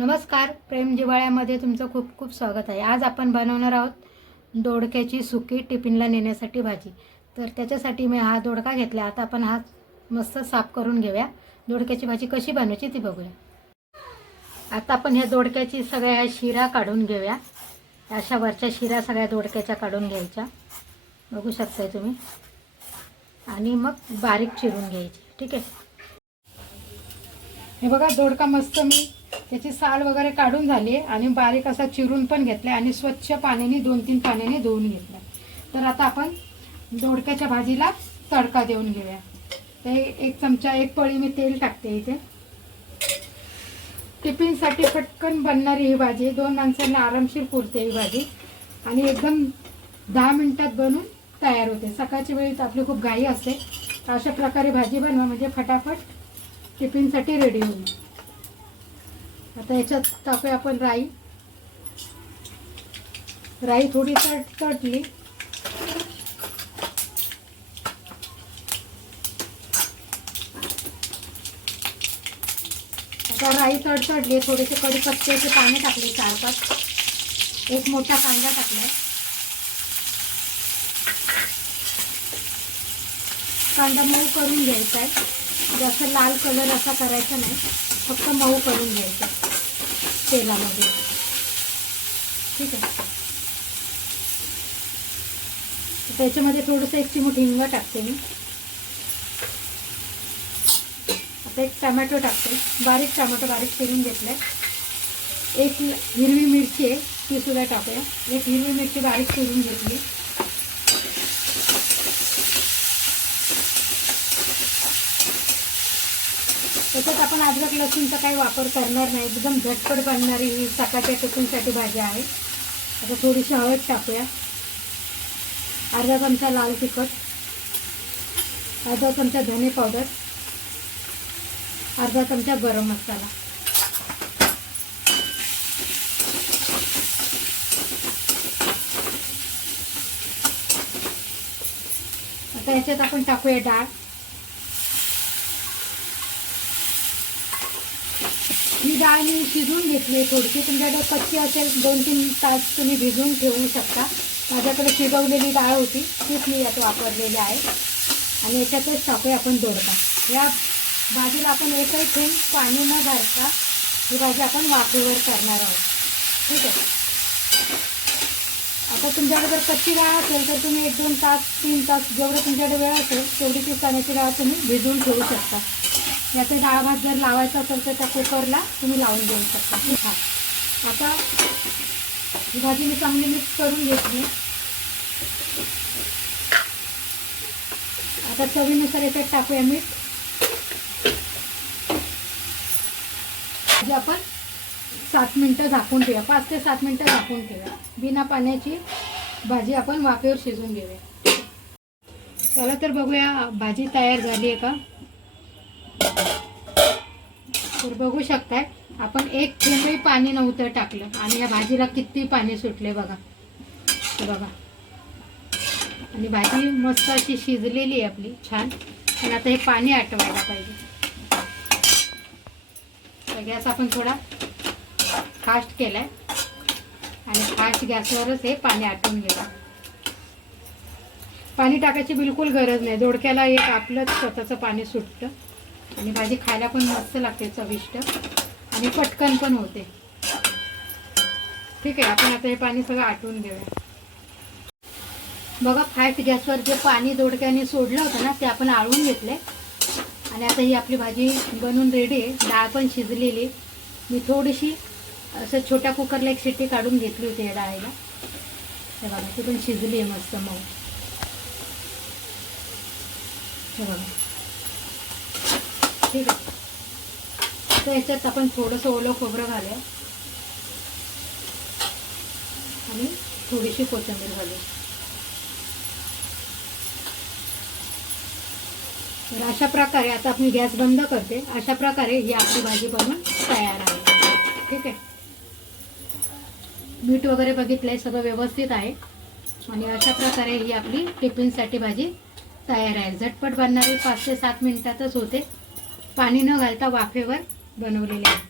नमस्कार प्रेम जिवाळ्यामध्ये तुमचं खूप खूप स्वागत आहे. आज आपण बनवणार आहोत दोडक्याची सुकी टिफिनला नेण्यासाठी भाजी. तर त्याच्यासाठी मी हा दोडका घेतला. आता आपण हा मस्त साफ करून घेऊया. दोडक्याची भाजी कशी बनवायची ती बघूया. आता आपण ह्या दोडक्याची सगळ्या ह्या शिरा काढून घेऊया. अशा वरच्या शिरा सगळ्या दोडक्याच्या काढून घ्यायच्या. बघू शकताय तुम्ही. आणि मग बारीक चिरून घ्यायची. ठीक आहे? हे बघा दोडका मस्त मी त्याची साल वगैरे काढून झाली आहे आणि बारीक असा चिरून पण घेतला आणि स्वच्छ पाण्याने दोन तीन पाण्याने धुवून घेतला तर आता आपण दोडक्याच्या भाजीला तडका देऊन घेऊया. तर एक चमचा एक पळी मी तेल टाकते इथे. टिफिनसाठी पटकन बनणारी ही भाजी दोन माणसांना आरामशीर पुरते ही भाजी. आणि एकदम दहा मिनटात बनून तयार होते. सकाळच्या वेळी तर आपली खूप घाई असते. तर अशा प्रकारे भाजी बनवा म्हणजे फटाफट टिफिनसाठी रेडी होईल आता ह्याच्यात टाकूया आपण राई. राई थोडी तट तटली. आता राई तडतडली थोडेसे कडीपत्त्याचे पाणी टाकले चार पाच. एक मोठा कांदा टाकलाय. कांदा मऊ करून घ्यायचा आहे. म्हणजे जास्त लाल कलर असा करायचा नाही. फक्त मऊ करून घ्यायचा तेलामध्ये. ठीक आहे? त्याच्यामध्ये थोडंसं एक चिमूट हिंग टाकते मी. आता एक टमॅटो टाकते. बारीक टमॅटो बारीक चिरून घेतलाय. एक हिरवी मिरची आहे ती सुद्धा टाकूया. एक हिरवी मिरची बारीक चिरून घेतली. त्याच्यात आपण अद्रक लसूणचा काही वापर करणार नाही. एकदम झटपट बनणारी ही सकाळच्या टिफिनसाठी भाजी आहे. आता थोडीशी हळद टाकूया. अर्धा चमचा लाल तिखट. अर्धा चमचा धने पावडर. अर्धा चमचा गरम मसाला. आता याच्यात आपण टाकूया डाळ. डाळ मी शिजवून घेतली थोडीशी. तुमच्याकडे कच्ची असेल दोन तीन तास तुम्ही भिजवून ठेवू शकता. माझ्याकडे शिजवलेली डाळ होती तीच मी यात वापरलेली आहे. आणि याच्यातच टाकूया आपण दोडका या भाजीला आपण एकही थेंब पाणी न घालता ही भाजी आपण वाफेवर करणार आहोत. ठीक आहे? आता तुमच्याकडे जर कच्ची डाळ असेल तर तुम्ही एक दोन तास तीन तास जेवढं तुमच्याकडे वेळ असेल तेवढी ती चण्याची डाळ तुम्ही भिजवून ठेवू शकता. याचा डाळ भात जर लावायचा असेल तर त्या कुकरला तुम्ही लावून देऊ शकता. हा आता ही भाजी मी चांगली मिक्स करून घेतली. आता चवीनुसार याच्यात टाकूया मीठ. भाजी आपण सात मिनटं झाकून ठेवूया. पाच ते सात मिनटं झाकून ठेवूया. बिना पाण्याची भाजी आपण वाफेवर शिजवून घेऊया. चला तर बघूया भाजी तयार झाली आहे का? तर बघू शकताय. आपण एक थेंबही पाणी नव्हतं टाकलं. आणि या भाजीला किती पाणी सुटले बघा. बघा. आणि भाजी मस्त अशी शिजलेली आहे आपली छान. पण आता हे पाणी आटवायला पाहिजे. तर गॅस आपण थोडा फास्ट केलाय. आणि फास्ट गॅसवरच हे पाणी आटवून घेऊया. पाणी टाकायची बिलकुल गरज नाही. दोडक्याला एक आपलंच स्वतःचं पाणी सुटतं. आणि भाजी खायला पण मस्त लागते चविष्ट. आणि पटकन पण होते. ठीक आहे आपण आता हे पाणी सगळं आटवून घेऊया. बघा फास्ट गॅसवर जे पाणी दोडक्याने सोडलं होतं ना ते आपण आळून घेतले. आणि आता ही आपली भाजी बनवून रेडी आहे. डाळ पण शिजलेली. मी थोडीशी असं छोट्या कुकरला एक शिट्टी काढून घेतली होती या डाळीला. हे बघा ती पण शिजली आहे मस्त मऊ. हे बघा. ठीक आहे. तर याच्यात आपण थोडंसं ओलं खोबरं घालूया. आणि थोडीशी कोथिंबीर घालू तर अशा प्रकारे आता आपण गॅस बंद करते. अशा प्रकारे ही आपली भाजी बनवून तयार आहे. ठीक आहे? मीठ वगैरे बघितलंय सगळं व्यवस्थित आहे. आणि अशा प्रकारे ही आपली टिफिनसाठी भाजी तयार आहे. झटपट बनणारी पाच ते सात मिनिटातच होते. पाणी न घालता वाफेवर बनवलेले आहे